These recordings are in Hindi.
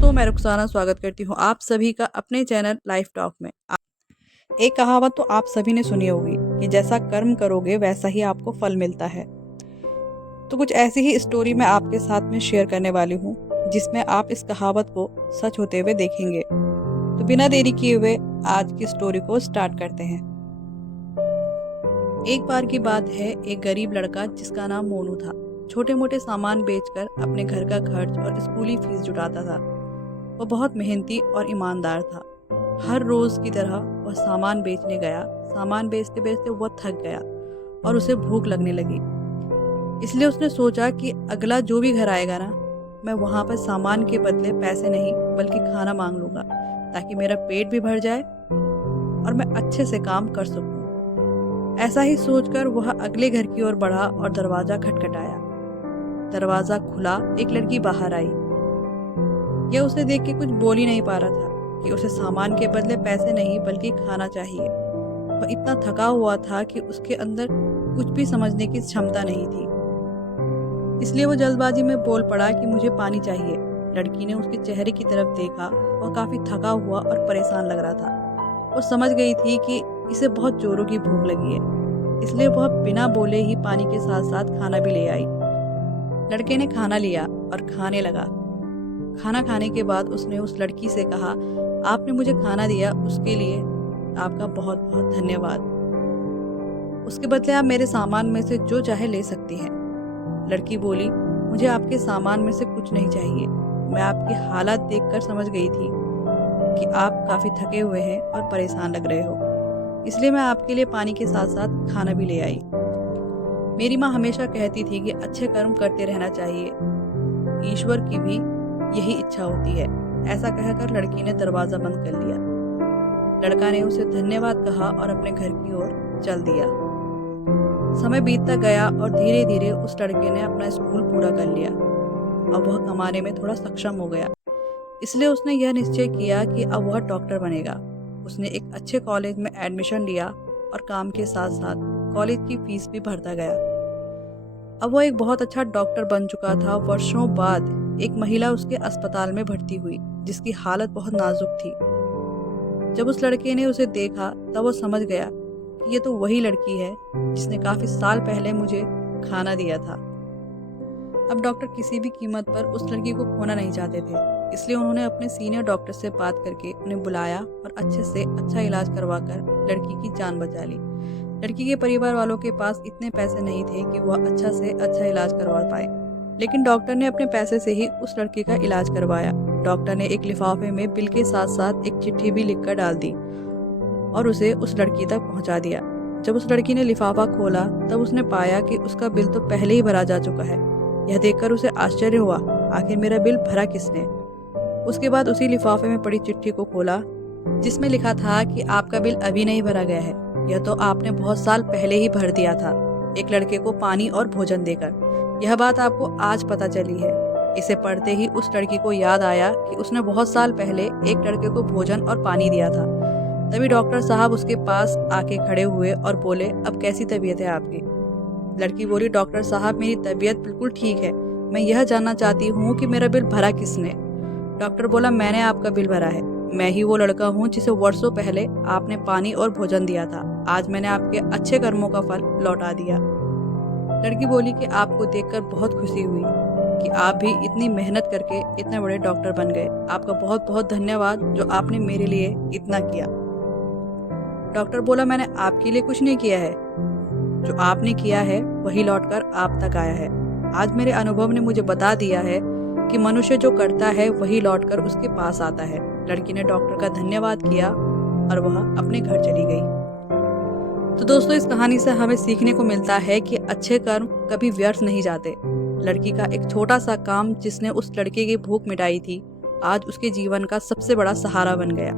दोस्तों, मैं रुखसाना स्वागत करती हूँ आप सभी का अपने चैनल लाइफ टॉक में। एक कहावत तो आप सभी ने सुनी होगी कि जैसा कर्म करोगे वैसा ही आपको फल मिलता है। तो कुछ ऐसी ही स्टोरी मैं आपके साथ में शेयर करने वाली हूँ जिसमें आप इस कहावत को सच होते हुए देखेंगे। तो बिना देरी किए हुए आज की स्टोरी को स्टार्ट करते हैं। एक बार की बात है, एक गरीब लड़का जिसका नाम मोनू था छोटे मोटे सामान बेचकर अपने घर का खर्च और स्कूली फीस जुटाता था। वह बहुत मेहनती और ईमानदार था। हर रोज की तरह वह सामान बेचने गया। सामान बेचते बेचते वह थक गया और उसे भूख लगने लगी। इसलिए उसने सोचा कि अगला जो भी घर आएगा ना, मैं वहाँ पर सामान के बदले पैसे नहीं बल्कि खाना मांग लूंगा, ताकि मेरा पेट भी भर जाए और मैं अच्छे से काम कर सकूं। ऐसा ही सोचकर वह अगले घर की ओर बढ़ा और दरवाजा खटखटाया। दरवाजा खुला, एक लड़की बाहर आई। यह उसे देख के कुछ बोल ही नहीं पा रहा था कि उसे सामान के बदले पैसे नहीं बल्कि खाना चाहिए। वह इतना थका हुआ था कि उसके अंदर कुछ भी समझने की क्षमता नहीं थी। इसलिए वो जल्दबाजी में बोल पड़ा कि मुझे पानी चाहिए। लड़की ने उसके चेहरे की तरफ देखा। वह काफी थका हुआ और परेशान लग रहा था। वो समझ गई थी कि इसे बहुत जोरों की भूख लगी है, इसलिए वह बिना बोले ही पानी के साथ साथ खाना भी ले आई। लड़के ने खाना लिया और खाने लगा। खाना खाने के बाद उसने उस लड़की से कहा, आपने मुझे खाना दिया उसके लिए आपका बहुत बहुत धन्यवाद। उसके बदले आप मेरे सामान में से जो चाहे ले सकती हैं। लड़की बोली, मुझे आपके सामान में से कुछ नहीं चाहिए। मैं आपकी हालत देखकर समझ गई थी कि आप काफी थके हुए हैं और परेशान लग रहे हो, इसलिए मैं आपके लिए पानी के साथ साथ खाना भी ले आई। मेरी माँ हमेशा कहती थी कि अच्छे कर्म करते रहना चाहिए, ईश्वर की भी यही इच्छा होती है। ऐसा कहकर लड़की ने दरवाजा बंद कर लिया। लड़का ने उसे धन्यवाद कहा और अपने घर की ओर चल दिया। समय बीतता गया और धीरे धीरे उस लड़के ने अपना स्कूल पूरा कर लिया। अब वह कमाने में थोड़ा सक्षम हो गया, इसलिए उसने यह निश्चय किया कि अब वह डॉक्टर बनेगा। उसने एक अच्छे कॉलेज में एडमिशन लिया और काम के साथ साथ कॉलेज की फीस भी भरता गया। अब वह एक बहुत अच्छा डॉक्टर बन चुका था। वर्षों बाद एक महिला उसके अस्पताल में भर्ती हुई, जिसकी हालत बहुत नाजुक थी। जब उस लड़के ने उसे देखा तब वो समझ गया कि ये तो वही लड़की है जिसने काफी साल पहले मुझे खाना दिया था। अब डॉक्टर किसी भी कीमत पर उस लड़की को खोना नहीं चाहते थे, इसलिए उन्होंने अपने सीनियर डॉक्टर से बात करके उन्हें बुलाया और अच्छे से अच्छा इलाज करवाकर लड़की की जान बचा ली। लड़की के परिवार वालों के पास इतने पैसे नहीं थे कि वह अच्छा से अच्छा इलाज करवा पाए, लेकिन डॉक्टर ने अपने पैसे से ही उस लड़की का इलाज करवाया। डॉक्टर ने एक लिफाफे में बिल के साथ साथ एक चिट्ठी भी लिखकर डाल दी और उसे उस लड़की तक पहुंचा दिया। जब उस लड़की ने लिफाफा खोला तब उसने पाया कि उसका बिल तो पहले ही भरा जा चुका है। यह देखकर उसे आश्चर्य हुआ, आखिर मेरा बिल भरा किसने। उसके बाद उसी लिफाफे में पड़ी चिट्ठी को खोला, जिसमें लिखा था कि आपका बिल अभी नहीं भरा गया है, यह तो आपने बहुत साल पहले ही भर दिया था, एक लड़के को पानी और भोजन देकर। यह बात आपको आज पता चली है। इसे पढ़ते ही उस लड़की को याद आया कि उसने बहुत साल पहले एक लड़के को भोजन और पानी दिया था। तभी डॉक्टर साहब उसके पास आके खड़े हुए और बोले, अब कैसी तबीयत है आपकी। लड़की बोली, डॉक्टर साहब मेरी तबीयत बिल्कुल ठीक है, मैं यह जानना चाहती हूँ कि मेरा बिल भरा किसने। डॉक्टर बोला, मैंने आपका बिल भरा है। मैं ही वो लड़का हूँ जिसे वर्षों पहले आपने पानी और भोजन दिया था। आज मैंने आपके अच्छे कर्मों का फल लौटा दिया। लड़की बोली कि आपको देखकर बहुत खुशी हुई कि आप भी इतनी मेहनत करके इतने बड़े डॉक्टर बन गए। आपका बहुत बहुत धन्यवाद जो आपने मेरे लिए इतना किया। डॉक्टर बोला, मैंने आपके लिए कुछ नहीं किया है, जो आपने किया है वही लौटकर आप तक आया है। आज मेरे अनुभव ने मुझे बता दिया है कि मनुष्य जो करता है वही लौटकर उसके पास आता है। लड़की ने डॉक्टर का धन्यवाद किया और वह अपने घर चली गई। तो दोस्तों, इस कहानी से हमें सीखने को मिलता है कि अच्छे कर्म कभी व्यर्थ नहीं जाते। लड़की का एक छोटा सा काम जिसने उस लड़के की भूख मिटाई थी, आज उसके जीवन का सबसे बड़ा सहारा बन गया।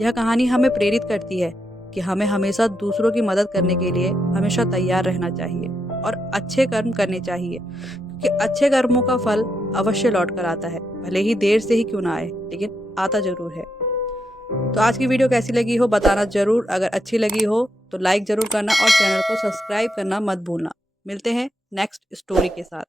यह कहानी हमें प्रेरित करती है कि हमें हमेशा दूसरों की मदद करने के लिए हमेशा तैयार रहना चाहिए और अच्छे कर्म करने चाहिए, क्योंकि अच्छे कर्मों का फल अवश्य लौट कर आता है। भले ही देर से ही क्यों ना आए, लेकिन आता जरूर है। तो आज की वीडियो कैसी लगी हो बताना जरूर। अगर अच्छी लगी हो तो लाइक जरूर करना और चैनल को सब्सक्राइब करना मत भूलना। मिलते हैं नेक्स्ट स्टोरी के साथ।